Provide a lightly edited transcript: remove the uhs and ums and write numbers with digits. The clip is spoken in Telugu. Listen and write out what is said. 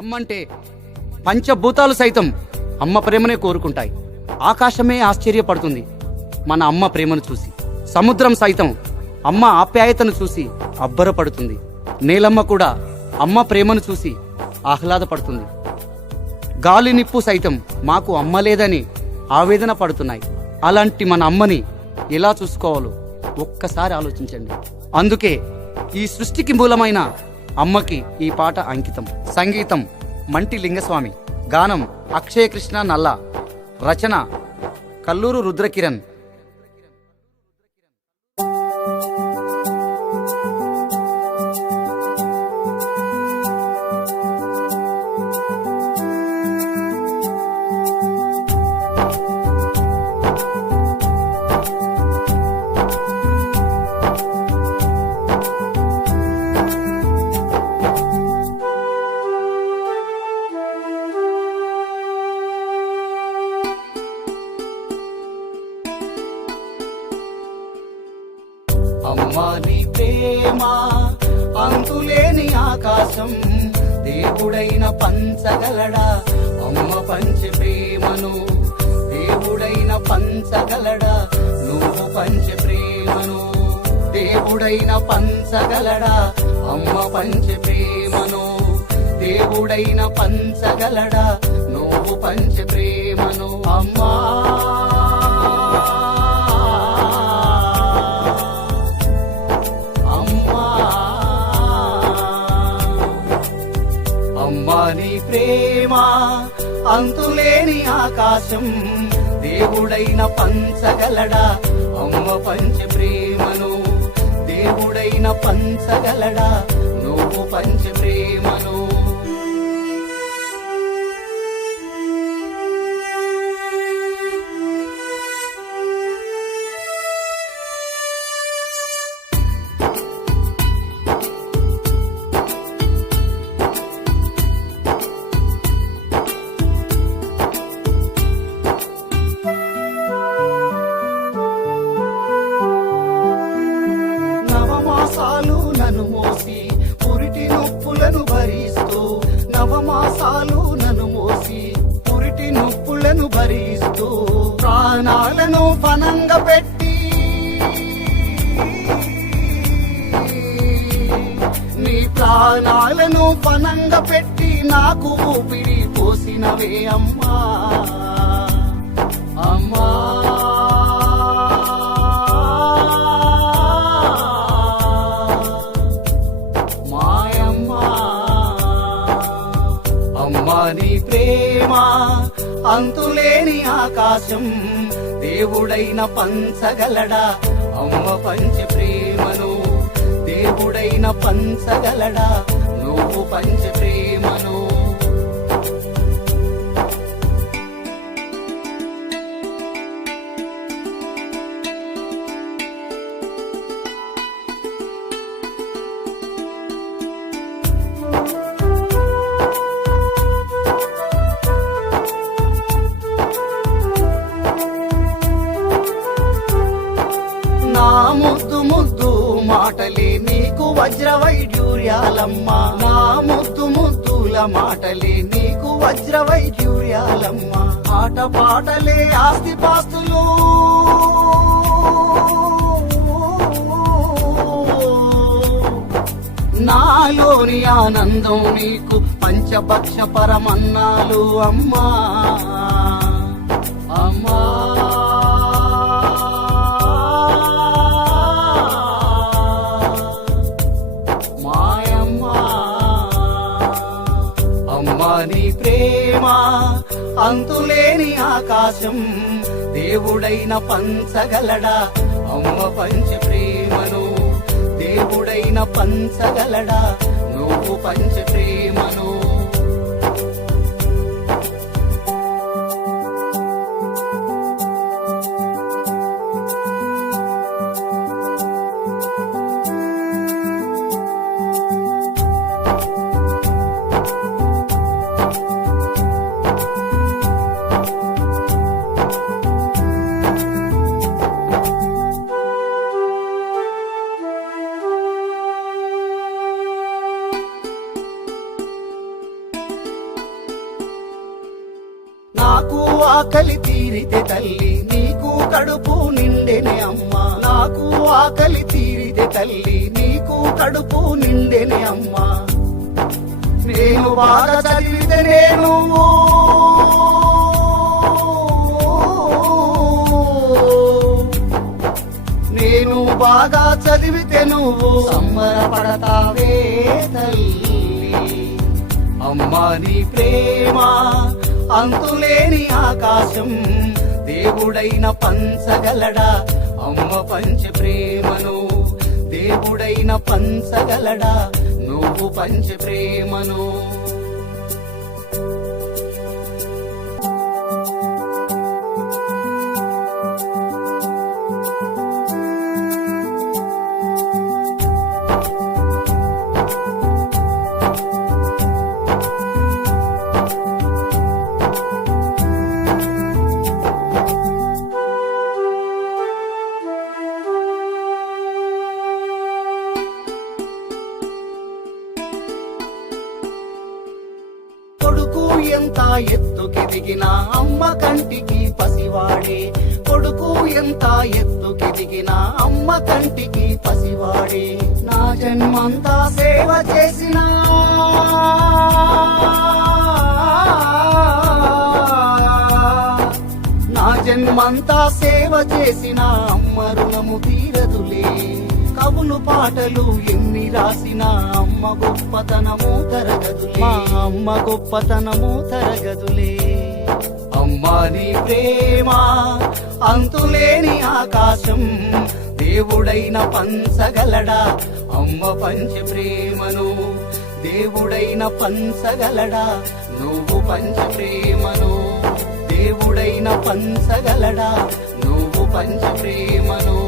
అమ్మంటే పంచభూతాలు సైతం అమ్మ ప్రేమనే కోరుకుంటాయి. ఆకాశమే ఆశ్చర్యపడుతుంది మన అమ్మ ప్రేమను చూసి. సముద్రం సైతం అమ్మ ఆప్యాయతను చూసి అబ్బరపడుతుంది. నేలమ్మ కూడా అమ్మ ప్రేమను చూసి ఆహ్లాదపడుతుంది. గాలి నిప్పు సైతం మాకు అమ్మ లేదని ఆవేదన పడుతున్నాయి. అలాంటి మన అమ్మని ఎలా చూసుకోవాలో ఒక్కసారి ఆలోచించండి. అందుకే ఈ సృష్టికి మూలమైన అమ్మకి ఈ పాట అంకితం. సంగీతం మంటి లింగస్వామి, గానం అక్షయ కృష్ణ నల్ల, రచన కల్లూరు రుద్రకిరణ్. అమ్మా నీ ప్రేమ అంతులేని ఆకాశం, దేవుడైన పంచగలడా అమ్మ పంచే ప్రేమను. దేవుడైన పంచగలడా నువ్వు పంచే ప్రేమను. దేవుడైన పంచగలడా అమ్మ పంచే ప్రేమను. దేవుడైన పంచగలడా నువ్వు పంచే ప్రేమను. అమ్మా అమ్మా నీ ప్రేమ అంతులేని ఆకాశం, దేవుడైన పంచగలడా అమ్మ పంచ ప్రేమను. దేవుడైన పంచగలడా నువ్వు పంచ ప్రేమను. నవమాసాలు నన్ను మోసి పురిటి నొప్పులను భరిస్తూ, నవమాసాలు నన్ను మోసి పురిటి నొప్పులను భరిస్తూ, ప్రాణాలను పనంగా పెట్టి నీ ప్రాణాలను పనంగా పెట్టి నాకు ఊపిరి పోసినవే అమ్మా. అమ్మా అమ్మా నీ ప్రేమ అంతులేని ఆకాశం, దేవుడైన పంచగలడా అమ్మ పంచ ప్రేమను. దేవుడైన పంచగలడా నువ్వు పంచ ప్రేమను. నా ముద్దు ముద్దు మాటలే నీకు వజ్ర వైడ్యూర్యాలమ్మా. నా ముద్దు ముద్దుల మాటలే నీకు వజ్ర వైడ్యూర్యాలమ్మా. ఆట పాటలే ఆస్తి పాస్తులు, నాలోని ఆనందం నీకు పంచభక్ష పరమన్నాలు అమ్మా. అమ్మా అమ్మా నీ ప్రేమ అంతులేని ఆకాశం, దేవుడైన పంచగలడా అమ్మ పంచ ప్రేమను. దేవుడైన పంచగలడా నువ్వు పంచ ప్రేమను. నాకు ఆకలి తీరితే తల్లి నీకు కడుపు నిండెనే అమ్మా. నాకు ఆకలి తీరితే తల్లి నీకు కడుపు నిండెనే అమ్మా. నేను బాగా చదివితేనే నువ్వు నేను బాగా చదివితే నువ్వు సంబరపడతావే తల్లి. అమ్మా నీ ప్రేమ అంతులేని ఆకాశం, దేవుడైన పంచగలడా అమ్మ పంచ ప్రేమను. దేవుడైన పంచగలడా నువ్వు పంచ ప్రేమను. కొడుకు ఎంత ఎత్తుకెదిగినా అమ్మ కంటికి పసివాడే. కొడుకు ఎంత ఎత్తుకెదిగినా అమ్మ కంటికి పసివాడే. నా జన్మంతా సేవ చేసినా నా జన్మంతా సేవ చేసిన అమ్మ రుణము తీరదులే. కవులు పాటలు ఎన్ని రాసినా అమ్మ గొప్పతనము తరగదులే. మా అమ్మ గొప్పతనము తరగదులే. అమ్మా నీ ప్రేమ అంతులేని ఆకాశం, దేవుడైన పంచగలడా అమ్మ పంచ ప్రేమను. దేవుడైన పంచగలడా నువ్వు పంచ ప్రేమను. దేవుడైన పంచగలడా నువ్వు పంచ ప్రేమను.